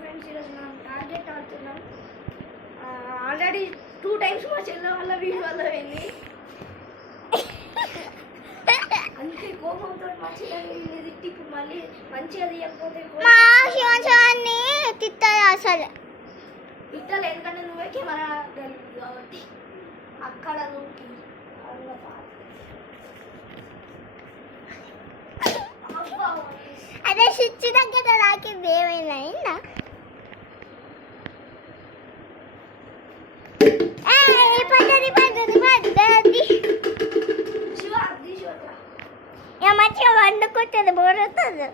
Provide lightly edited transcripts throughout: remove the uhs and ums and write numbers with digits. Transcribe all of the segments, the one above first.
Friends ఈరోజు మనం target ఆడుతున్నాం. ఆల్రెడీ 2 times మా చెల్లె వల్ల వీడి వల్ల వెళ్ళి అందుకే కోపంతో మా చెల్లెని తిట్టి ఇప్పుడు మళ్ళీ మంచిగా తీయకపోతే తిట్టాలి అసలు తిట్టాలి. ఎందుకంటే నువ్వే కెమెరా కాబట్టి అక్కడ నువ్వు అదే స్విచ్ దగ్గర రాకింది ఏమైనా అయిందా? మంచిగా వండుకుంటుంది బోరుతుంది.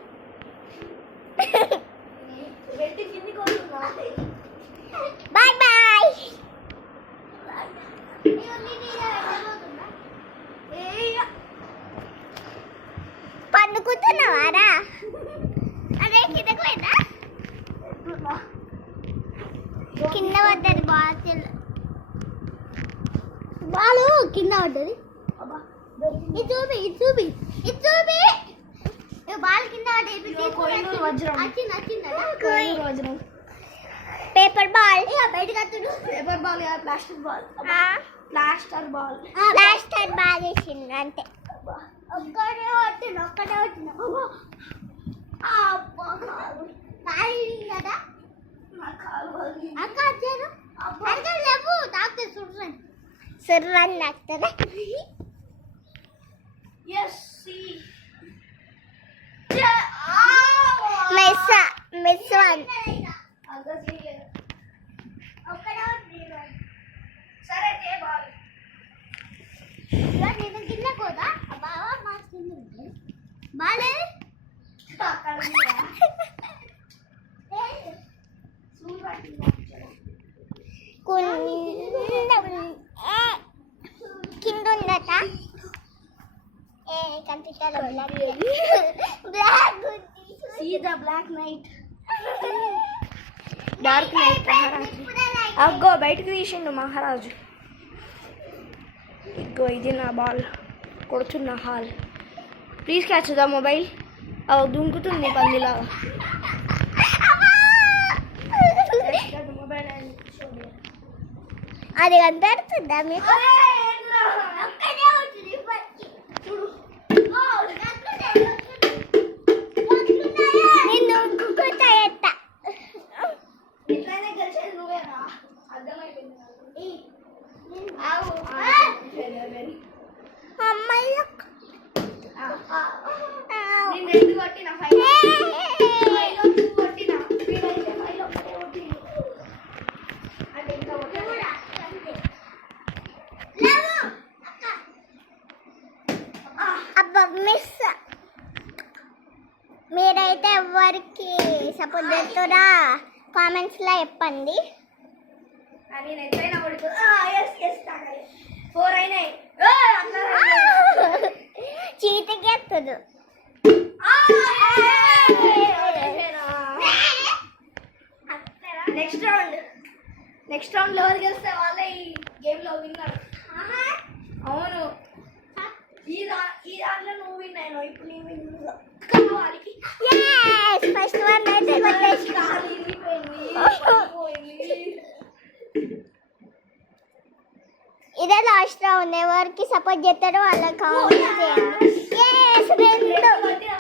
Bye bye. పండుకుంటున్నావారా? అదే కిందకు పోయిందా? కింద పడ్డది బాలు కింద పడ్డది. బాల్ కింద పేపర్ బాల్ బయటకు paper ball plastic ball plaster ball వేసింది అంతే. ఒక్కడే కొట్టిన కదా అక్క లేవు తాకుతే సుర్రని తాకుతారా? మిస్ వన్ సరే బాల్ నేను కింద పోదా బావా మా కింద బాలే కింద ఉందట computer black night dark night అగ్గో బయటకు తీసిండు మహారాజు. ఇగ్గో ఇది నా బాల్ కొడుతున్న హాల్. Please catch the mobile. దుంకుతుంది పందిలాగా. అది కనపడుతుందా మీకు? మీరైతే ఎవరికి సపోర్ట్ చేస్తారా కామెంట్స్లో చెప్పండి. చీటికి ఎత్తదు. నెక్స్ట్ రౌండ్ ఎవరు గెలిస్తే వాళ్ళే ఈ గేమ్లో విన్నారు. అవును, ఈ దాంట్లో నువ్వు విన్ అయినావు. ఇప్పుడు నేను విన్ కావాలి. ఫస్ట్ వన్ అయితే ఇదే లాస్ట్ రౌండ్. ఎవరికి సపోర్ట్ చేస్తారో వాళ్ళకి కామెంట్ చేయండి.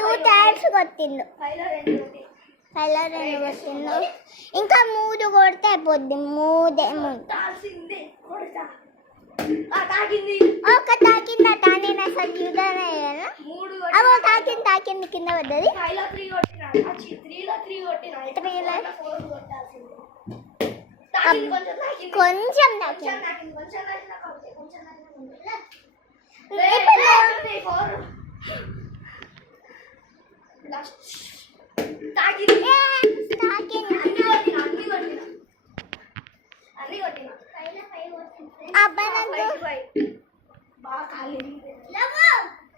2 times కొట్టిండు. ఫైవ్లో 2 కొట్టిండు. ఇంకా 3 కొడితే అయిపోద్ది. 3 ఒక తాకిందట. నేను అసలు చూడనే కదా. అవి తాకింది కింద పడ్డది. కొంచెం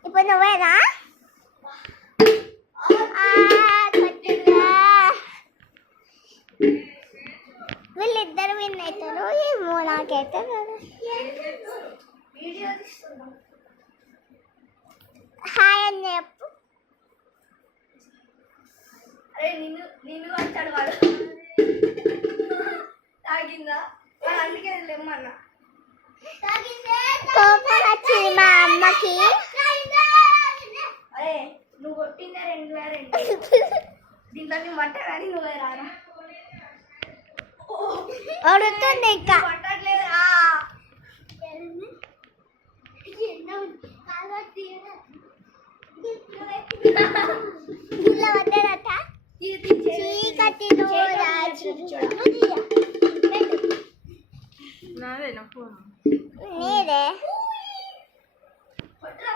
ఇప్పుడు నువ్వేనా? వీళ్ళిద్దరు విన్ అవుతారు. ఏమో నాకైతే హాయ్ అని చెప్పు. అరే నిన్ను అంటాడు వాడు. పోయిందా మరి అందుకే లేమ్మన్నా కోపం వచ్చింది మా అమ్మకి. అరే నువ్వు కొట్టిందే 2 దీంట్లో నీ మంట కానీ నువ్వే రారా ఒడుతుంది ఇంకా. పట్టట్లేదురా ఇలా వద్దరట చీకటిలో రాజు. నీదే కొట్టరా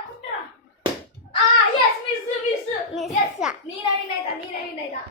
మిస్. నేనైనా